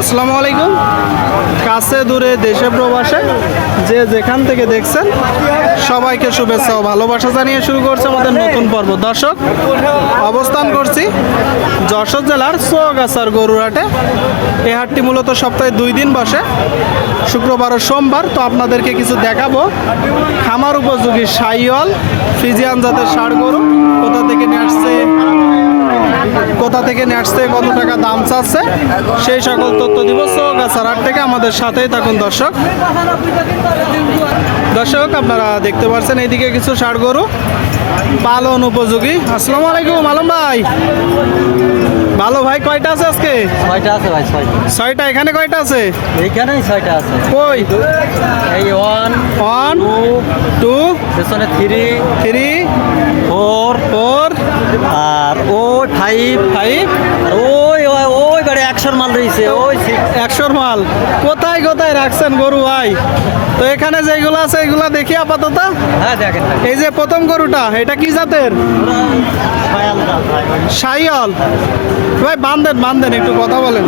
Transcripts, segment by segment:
আসসালামু আলাইকুম। কাছে দূরে দেশে প্রবাসে যে যেখান থেকে দেখছেন, সবাইকে শুভেচ্ছা ও ভালোবাসা জানিয়ে শুরু করছে আমাদের নতুন পর্ব। দর্শক, অবস্থান করছি যশোর জেলার সোয়াগাছার গরুরহাটে। এই হাটটি মূলত সপ্তাহে দুই দিন বসে। শুক্রবার ও সোমবার তো আপনাদেরকে কিছু দেখাবো। খামার উপযোগী সাইওয়াল, ফিজিয়ান জাতের ষাড় গরু কোথা থেকে নিয়ে আসছে কোথা থেকে নিয়ে আসছে কত টাকা দাম চাচ্ছে সেই সকল তথ্য দিব। চৌগাছার হাট থেকে আমাদের সাথেই থাকুন দর্শক। দর্শক আপনারা দেখতে পাচ্ছেন এইদিকে কিছু ষাড় গরু পালন উপযোগী। আসসালামু আলাইকুম আলম ভাই। ভালো ভাই কয়টা আছে আজকে? ছয়টা আছে ভাই ছয়টা। ছয়টা এখানে কয়টা আছে? এইখানেই ছয়টা আছে। কই? এই ওয়ান ওয়ান টু টু পেছনে থ্রি থ্রি ফোর ফোর আর ও ফাইভ ফাইভ আর ওই ওই- ওই বাড়ি একশোর মাল রয়েছে ওই। একশোর মাল। কোথায় কোথায় রাখছেন গরু ভাই? তো এখানে যেগুলো আছে এগুলো দেখি আপাতত। হ্যাঁ দেখেন এই যে প্রথম গরুটা এটা কি জাতের? দাম ভাই। বান্ধেন বান্ধেন একটু কথা বলেন।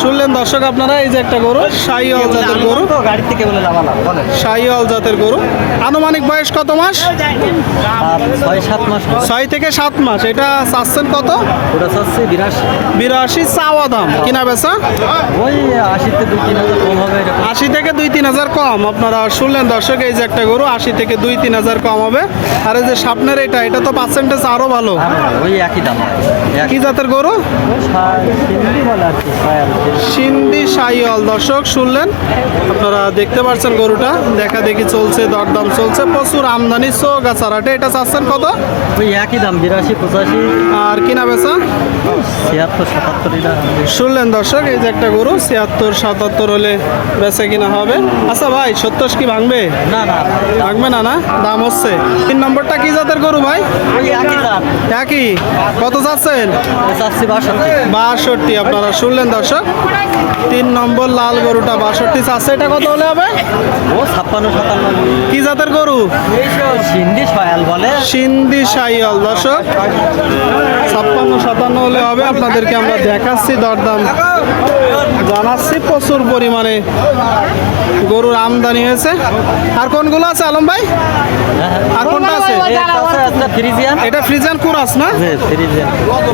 শুনলেন দর্শক আপনারা এই যে একটা গরু সাইয়ল জাতের গরু। তো গাড়ি থেকে বলে লাভালাভ জাতের গরু। আনুমানিক বয়স কত মাস? ছয় মাস ছয় থেকে সাত মাস। এটা চাচ্ছেন কত? ওটা চাচ্ছে বিরাশি। বিরাশি চাওয়া দাম। কিনা বেচা? ওই আশিতে দুই তিন হাজার কম হবে এরকম। আশি থেকে দুই তিন হাজার কম। আপনারা শুনলেন দর্শক এই যে একটা গরু আশি থেকে দুই তিন হাজার কম হবে। আর এই যে সামনের এটা এটা তো পার্সেন্টেজ আরও ভালো। ওই একই দাম। কি জাতের গরু? হিন্দি বলে আর কি ছয়াল সিন্ধি সাইয়ল দর্শক শুনলেন? আপনারা দেখতে পাচ্ছেন গরুটা। দেখা দেখি চলছে দরদাম চলছে। প্রচুর আমদানি চো গাছারাটে এটা চাচ্ছেন কত? ওই একই দাম বিরাশি পঁচাশি। আর কিনা ছিয়াত্তর সাতাত্তর শুনলেন দর্শক এই যে একটা গরু ছিয়াত্তর সাতাত্তর হলে বেচা কিনা হবে। আচ্ছা ভাই সত্তর কি ভাঙবে? না না ভাঙবে না না? দাম হচ্ছে। তিন নম্বরটা কি জাতের গরু ভাই? একই কত চাচ্ছেন? বাষট্টি। আপনারা শুনলেন দর্শক। তিন নম্বর লাল গরুটা বাষট্টি চাচ্ছে। এটা কত হলে হবে? ও ছাপ্পান্ন সাতান্ন। কি জাতের গরু? সিন্ধি ছয়াল বলে। সিন্ধি সাইয়াল দর্শক। ছাপ্পান্ন সাতান্ন হলে হবে। আপনাদেরকে আমরা দেখাচ্ছি দরদাম। জানাচ্ছি প্রচুর পরিমাণে গরুর আমদানি হয়েছে। আর কোনগুলো আছে আলম ভাই? আর কোনটা আছে? ফ্রিজিয়ান। এটা ফ্রিজান কুরাস না?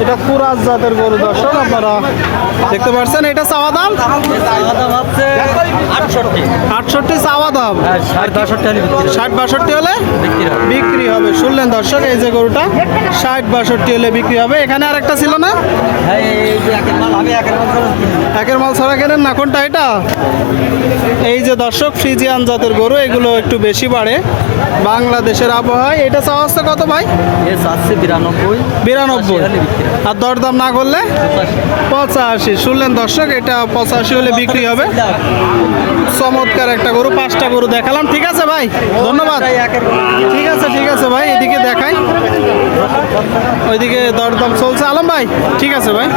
এটা কুরাস জাতের গরু দর্শক আপনারা দেখতে পাচ্ছেন। এটা চাওয়া দাম? আটষট্টি। চাওয়া দাম। ষাট বাষট্টি হলে বিক্রি ষাট বাষট্টি হলে বিক্রি হবে। শুনলেন দর্শক এই যে গরুটা ষাট বাষট্টি হলে বিক্রি হবে। এখানে আর একটা ছিল না? একের মাল ছাড়া কেনেন না? কোনটা এটা? এই যে দর্শক ফ্রিজিয়ান জাতের গরু এগুলো একটু বেশি বাড়ে। বাংলাদেশের আবহাওয়ায় এটা চাওয়া হচ্ছে কত ভাই? বিরানব্বই। বিরানব্বই। আর দরদাম না করলে? পঁচাশি। শুনলেন দর্শক এটা পঁচাশি হলে বিক্রি হবে। চমৎকার একটা গরু পাঁচটা গরু দেখালাম। ঠিক আছে ভাই ধন্যবাদ। ঠিক আছে ঠিক আছে ভাই এদিকে দেখাই। ওইদিকে দরদাম চলছে। আলম ভাই ঠিক আছে ভাই।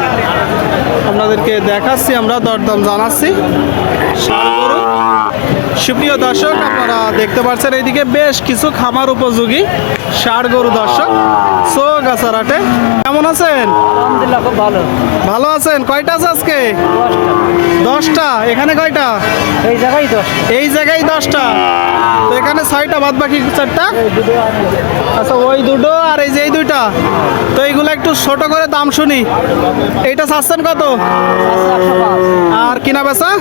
আপনাদেরকে দেখাচ্ছি আমরা দরদাম জানাচ্ছি। সুপ্রিয় দর্শক আপনারা দেখতে পাচ্ছেন এইদিকে বেশ কিছু খামার উপযোগী ষাড় গরু দর্শক। সো গাছারাটে কেমন আছেন? আলহামদুলিল্লাহ খুব ভালো। ভালো আছেন? কয়টা আছে আজকে? দশটা। এখানে কয়টা? এই জায়গায় দশ এই জায়গায় দশটা। তো এখানে ছয়টা বাদ বাকি চারটা? আচ্ছা ওই দুটো আর এই যে এই দুইটা? তো এইগুলো একটু ছোট করে দাম শুনি। এইটা চাচ্ছেন কত? আর কিনা বেচা?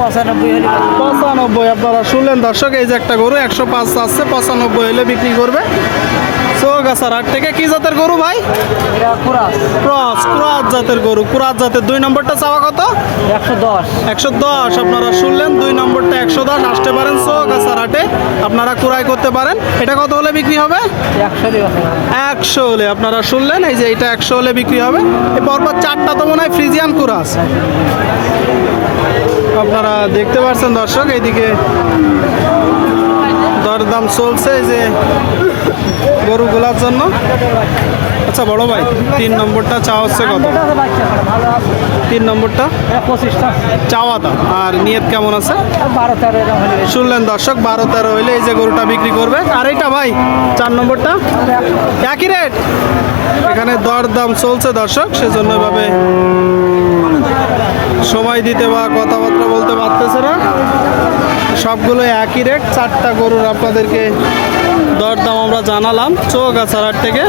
পঁচানব্বই হলে পঁচানব্বই আপনারা শুনলেন দর্শক এই যে একটা গরু একশো পাঁচ আসছে পঁচানব্বই হলে বিক্রি করবে। চৌগাছার হাট থেকে কি জাতের গরু ভাই? ক্রস। ক্রস জাতের গরু ক্রস জাতের। দুই নম্বরটা চাওয়া কত? একশো দশ। একশো দশ আপনারা শুনলেন দুই নম্বরটা একশো দশ আসতে পারেন চৌগাছার হাটে আপনারা ক্রয় করতে পারেন। এটা কত হলে বিক্রি হবে? একশো হলে আপনারা শুনলেন এই যে এটা একশো হলে বিক্রি হবে। পরপর চারটা তো মনে হয় ফ্রিজিয়ান কুরাস আপনারা দেখতে পাচ্ছেন দর্শক, এইদিকে দরদাম চলছে যে গরুগুলার জন্য। আচ্ছা বড় ভাই, তিন নম্বরটা চা হচ্ছে কত? তিন নম্বরটা? পঁচিশটা চাওয়া দাম আর নিয়ত কেমন আছে? শুনলেন দর্শক, বারো তেরো হইলে এই যে গরুটা বিক্রি করবে। আর এইটা ভাই, চার নম্বরটা? একই রেট। এখানে দর দাম চলছে দর্শক, সেজন্য এভাবে সময় দিতে বা কথাবার্তা বলতে পারতেছে না। সবগুলো একই রেট চারটা গরুর আপনাদেরকে দরদাম আমরা জানালাম। চোখ আছে থেকে।